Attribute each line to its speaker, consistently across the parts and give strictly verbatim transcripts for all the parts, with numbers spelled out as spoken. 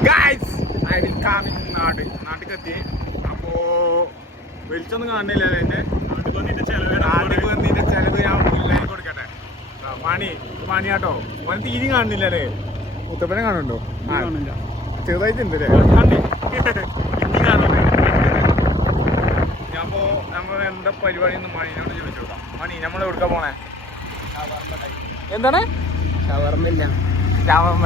Speaker 1: Guys I will come in നാട് നാട്ടിലെത്തി. അപ്പോ വെളിച്ചൊന്നും കാണില്ല. എന്റെ നാട്ടിൽ വന്നിട്ട് ചെലവ് നാട്ടിൽ വന്നിട്ട് ചെലവ് ഞാൻ എല്ലാവരും കൊടുക്കട്ടെ. മണി മണിയാട്ടോ മണി തീരെ കാണുന്നില്ല അല്ലേ? മുത്തപ്പനെ കാണുന്നുണ്ടോ? ചെറുതായിട്ടുണ്ട് അല്ലേ? ഇനി കാണുന്നുണ്ട്. ഞാൻപ്പോ നമ്മൾ എന്താ പരിപാടി എന്ന് മണിനോട് ചോദിച്ചു നോക്കാം. മണി നമ്മൾ എവിടുക്ക പോണേ? എന്താണ്
Speaker 2: ഷവർമ്മ
Speaker 1: ഷവർമ്മ.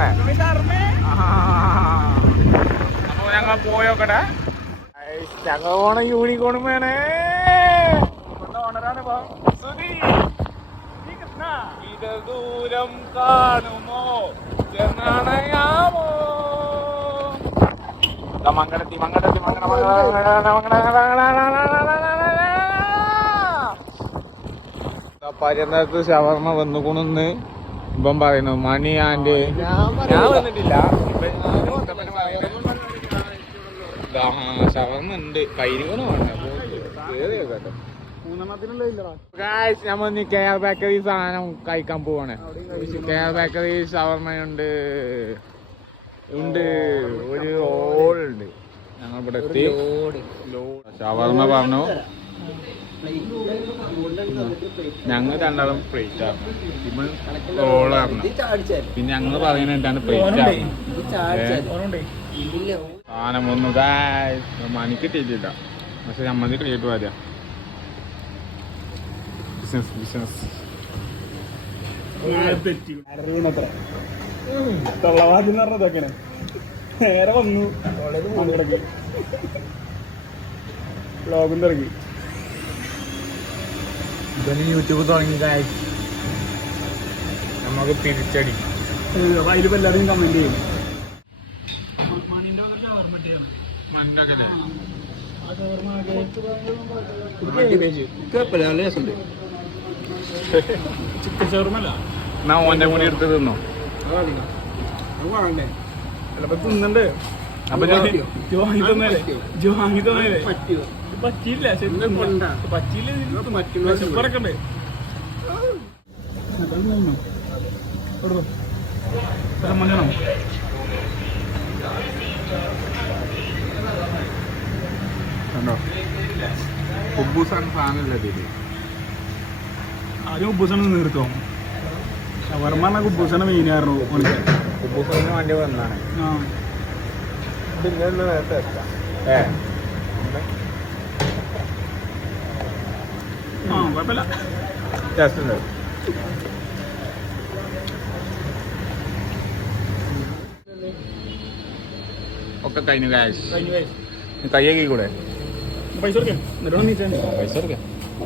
Speaker 1: അപ്പൊ ഞങ്ങൾ പോയോക്കട്ടെ. ഞങ്ങൾ പോണ യൂണിക്കോണും വേണേ. ഓണറാണ് ഇത് ദൂരം കാണുമോ ചെന്നണയാമോ? മങ്കടത്തി മങ്കടത്തി മങ്കട പര്യന്തത്ത് ഷവർമ്മ വന്നുകൊണെന്ന് ഇപ്പം പറയുന്നു. മണി ആൻഡ് ഞാൻ വന്നിട്ടില്ല. ഷവർമ്മ ഉണ്ട്. കൈരികൊന്ന് വേണം. നമ്മൾ കെ ആർ ബേക്കറി സാധനം കഴിക്കാൻ പോവാണ്. കെ ആർ ബേക്കറി ഷവർമ്മയുണ്ട് ഉണ്ട് ഒരു ഓളുണ്ട്. ഞങ്ങൾ ഇവിടെ എത്തി. ഷവർമ്മ പറഞ്ഞു. ഞങ്ങൾ രണ്ടാളും പ്ലേറ്റ് ആയിരുന്നു. ഇവൻ റോളായിരുന്നു. പിന്നെ ഞങ്ങൾ പറയുന്നതാണ് പ്ലേറ്റ് ആയിരുന്നു. സാധനം ഒന്നും മണിക്ക് കിട്ടിയിട്ടില്ല. പക്ഷെ നമ്മൾക്ക് ക്രിയേറ്റ് വരാം. ബിസിനസ് ബിസിനസ്
Speaker 2: തൊള്ളവാദെന്ന് പറഞ്ഞതൊക്കെയാണ്. നേരെ വന്നു കിടക്കി വ്ളോഗും തുടങ്ങി.
Speaker 1: ഇവന് യൂട്യൂബ് തുടങ്ങി. നമുക്ക് തിരിച്ചടി.
Speaker 2: അപ്പൊ അതിലിപ്പോ എല്ലാവരും കമന്റ് ചെയ്യും. ചിക്കൻ ഷവർമ്മല്ല.
Speaker 1: എന്നാ ഓന്റെ കൂടി എടുത്ത് തിന്നോ?
Speaker 2: ചിലപ്പോ തിന്നണ്ട്.
Speaker 1: അപ്പൊ
Speaker 2: ജോ വാങ്ങി തന്നല്ലേ ജോ വാങ്ങി തന്നല്ലേ പറ്റിയില്ല. പറ്റിയില്ല. വിശപ്പറക്കണ്ടേ? മഞ്ഞണം
Speaker 1: കണ്ടോ? കുബൂസാണ് സാധനമില്ല.
Speaker 2: ആദ്യം കുബൂസാണ് നിർത്തോ. ഷവർമ്മ കുബൂസാണ് മെയിനായിരുന്നു.
Speaker 1: കുബൂസാണ് വണ്ടി വന്നാണ്.
Speaker 2: ആ
Speaker 1: നേരത്തെ ഏ
Speaker 2: ആ കുഴപ്പമില്ല.
Speaker 1: ടേസ്റ്റ് ഉണ്ട്. ഒക്കെ കഴിഞ്ഞു. കാശ് കയ്യേക്കി കൂടെ
Speaker 2: പൈസ കൊടുക്കാം.
Speaker 1: പൈസ കൊടുക്കാം.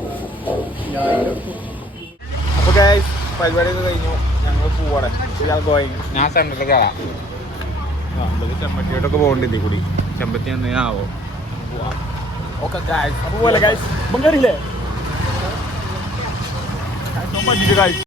Speaker 1: അപ്പൊ ഗൈസ് പരിപാടിയൊക്കെ കഴിഞ്ഞു. ഞങ്ങൾ പോവാണ്. ഞാൻ സെന്ററിൽ കയറാം. ചെമ്പത്തിയോട്ടൊക്കെ പോകണ്ടില്ലേ കൂടി. ചെമ്പത്തി എന്നാവോ പോവാം. Okay guys.
Speaker 2: അപ്പൊ പോലെ ഗൈസ് ബംഗാറില്ലേ
Speaker 1: പറ്റിട്ട് ഗൈസ്.